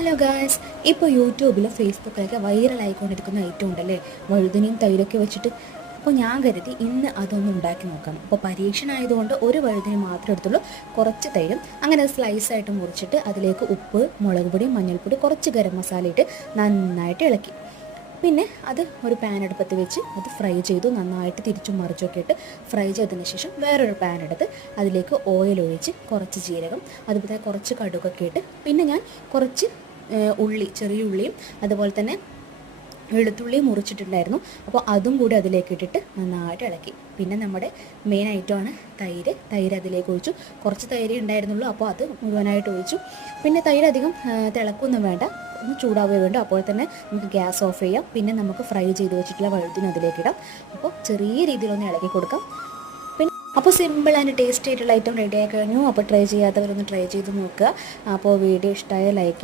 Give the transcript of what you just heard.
Hello guys, ഇപ്പോൾ യൂട്യൂബിലും ഫേസ്ബുക്കിലൊക്കെ വൈറലായിക്കൊണ്ടിരിക്കുന്ന item ഉണ്ടല്ലേ, വഴുതനയും തൈരൊക്കെ വെച്ചിട്ട്. അപ്പോൾ ഞാൻ കരുതി ഇന്ന് അതൊന്ന് ഉണ്ടാക്കി നോക്കാം. അപ്പോൾ പരീക്ഷണമായതുകൊണ്ട് ഒരു വഴുതന മാത്രമേ എടുത്തുള്ളൂ, കുറച്ച് തൈരും. അങ്ങനെ സ്ലൈസായിട്ട് മുറിച്ചിട്ട് അതിലേക്ക് ഉപ്പ്, മുളക് പൊടി, മഞ്ഞൾപ്പൊടി, കുറച്ച് ഗരം മസാല ഇട്ട് നന്നായിട്ട് ഇളക്കി. പിന്നെ അത് ഒരു പാൻ അടുപ്പത്ത് വെച്ച് അത് ഫ്രൈ ചെയ്തു. നന്നായിട്ട് തിരിച്ചും മറിച്ചൊക്കെ ഇട്ട് ഫ്രൈ ചെയ്തതിന് ശേഷം വേറൊരു പാൻ എടുത്ത് അതിലേക്ക് ഓയിൽ ഒഴിച്ച് കുറച്ച് ജീരകം, അതുപോലെ കുറച്ച് കടുകൊക്കെ ഇട്ട്, പിന്നെ ഞാൻ കുറച്ച് ഉള്ളി, ചെറിയ ഉള്ളിയും അതുപോലെ തന്നെ വെളുത്തുള്ളി മുറിച്ചിട്ടുണ്ടായിരുന്നു. അപ്പോൾ അതും കൂടി അതിലേക്ക് ഇട്ടിട്ട് നന്നായിട്ട് ഇളക്കി. പിന്നെ നമ്മുടെ മെയിൻ ഐറ്റമാണ് തൈര് അതിലേക്ക് ഒഴിച്ചു. കുറച്ച് തൈര് ഉണ്ടായിരുന്നുള്ളൂ, അപ്പോൾ അത് മുഴുവനായിട്ട് ഒഴിച്ചു. പിന്നെ തൈര് അധികം തിളക്കൊന്നും വേണ്ട, ഒന്ന് ചൂടാവുകയേ വേണ്ട. അപ്പോൾ തന്നെ നമുക്ക് ഗ്യാസ് ഓഫ് ചെയ്യാം. പിന്നെ നമുക്ക് ഫ്രൈ ചെയ്ത് വെച്ചിട്ടുള്ള വഴുതിന് അതിലേക്ക് ഇടാം. അപ്പോൾ ചെറിയ രീതിയിലൊന്ന് ഇളക്കി കൊടുക്കാം. പിന്നെ അപ്പോൾ സിമ്പിൾ ആൻഡ് ടേസ്റ്റി ആയിട്ടുള്ള ഐറ്റം റെഡി ആയി കഴിഞ്ഞു. അപ്പോൾ ട്രൈ ചെയ്യാത്തവരൊന്ന് ട്രൈ ചെയ്ത് നോക്കുക. അപ്പോൾ വീഡിയോ ഇഷ്ടമായ ലൈക്ക്